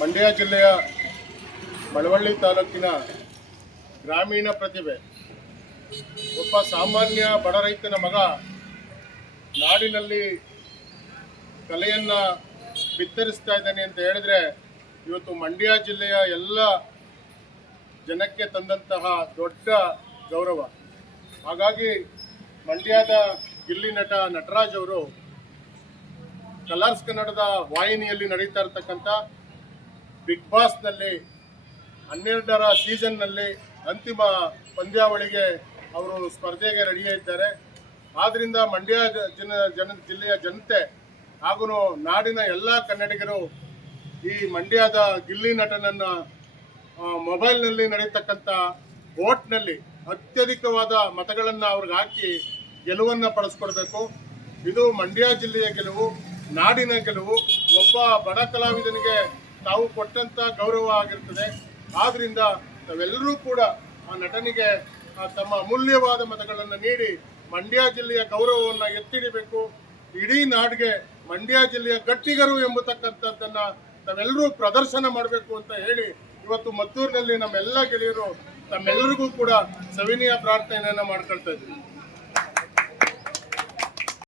ಮಂಡ್ಯ ಜಿಲ್ಲೆಯ ಮಳವಳ್ಳಿ ತಾಲೂಕಿನ ಗ್ರಾಮೀಣ ಪ್ರತಿಭೆ. ಒಬ್ಬ ಸಾಮಾನ್ಯ ಬಡ ರೈತನ ಮಗ ನಾಡಿನಲ್ಲಿ ಕಲೆಯನ್ನು ಬಿತ್ತರಿಸ್ತಾ ಇದ್ದಾನೆ ಅಂತ ಹೇಳಿದ್ರೆ ಇವತ್ತು ಮಂಡ್ಯ ಜಿಲ್ಲೆಯ ಎಲ್ಲ ಜನಕ್ಕೆ ತಂದಂತಹ ದೊಡ್ಡ ಗೌರವ. ಹಾಗಾಗಿ ಮಂಡ್ಯದ ಗಿಲ್ಲಿ ನಟ ನಟರಾಜ್ ಅವರು ಕಲರ್ಸ್ ಕನ್ನಡದ ವಾಹಿನಿಯಲ್ಲಿ ನಡೀತಾ ಇರತಕ್ಕಂಥ ಬಿಗ್ ಬಾಸ್ನಲ್ಲಿ ಹನ್ನೆರಡರ ಸೀಸನ್ನಲ್ಲಿ ಅಂತಿಮ ಪಂದ್ಯಾವಳಿಗೆ ಅವರು ಸ್ಪರ್ಧೆಗೆ ರೆಡಿಯಾಗಿದ್ದಾರೆ ಆದ್ದರಿಂದ ಮಂಡ್ಯ ಜನ ಜನ, ಜಿಲ್ಲೆಯ ಜನತೆ ಹಾಗೂ ನಾಡಿನ ಎಲ್ಲ ಕನ್ನಡಿಗರು ಈ ಮಂಡ್ಯದ ಗಿಲ್ಲಿ ನಟನನ್ನ ಮೊಬೈಲ್ನಲ್ಲಿ ನಡೀತಕ್ಕಂಥ ಓಟ್ನಲ್ಲಿ ಅತ್ಯಧಿಕವಾದ ಮತಗಳನ್ನು ಅವ್ರಿಗೆ ಹಾಕಿ ಗೆಲುವನ್ನು ಪಡಿಸ್ಕೊಡ್ಬೇಕು. ಇದು ಮಂಡ್ಯ ಜಿಲ್ಲೆಯ ಗೆಲುವು, ನಾಡಿನ ಗೆಲುವು, ಒಬ್ಬ ಬಡ ಕಲಾವಿದನಿಗೆ ತಾವು ಕೊಟ್ಟಂತ ಗೌರವ ಆಗಿರ್ತದೆ. ಆದ್ರಿಂದ ನಾವೆಲ್ಲರೂ ಕೂಡ ಆ ನಟನಿಗೆ ತಮ್ಮ ಅಮೂಲ್ಯವಾದ ಮತಗಳನ್ನು ನೀಡಿ ಮಂಡ್ಯ ಜಿಲ್ಲೆಯ ಗೌರವವನ್ನು ಎತ್ತಿಡಿಬೇಕು. ಇಡೀ ನಾಡಿಗೆ ಮಂಡ್ಯ ಜಿಲ್ಲೆಯ ಗಟ್ಟಿಗರು ಎಂಬತಕ್ಕಂಥದ್ದನ್ನು ತಾವೆಲ್ಲರೂ ಪ್ರದರ್ಶನ ಮಾಡಬೇಕು ಅಂತ ಹೇಳಿ ಇವತ್ತು ಮದ್ದೂರಿನಲ್ಲಿ ನಮ್ಮೆಲ್ಲ ಗೆಳೆಯರು ತಮ್ಮೆಲ್ಲರಿಗೂ ಕೂಡ ಸವಿನೀಯ ಪ್ರಾರ್ಥನೆಯನ್ನ ಮಾಡ್ಕೊಳ್ತಾ ಇದ್ವಿ.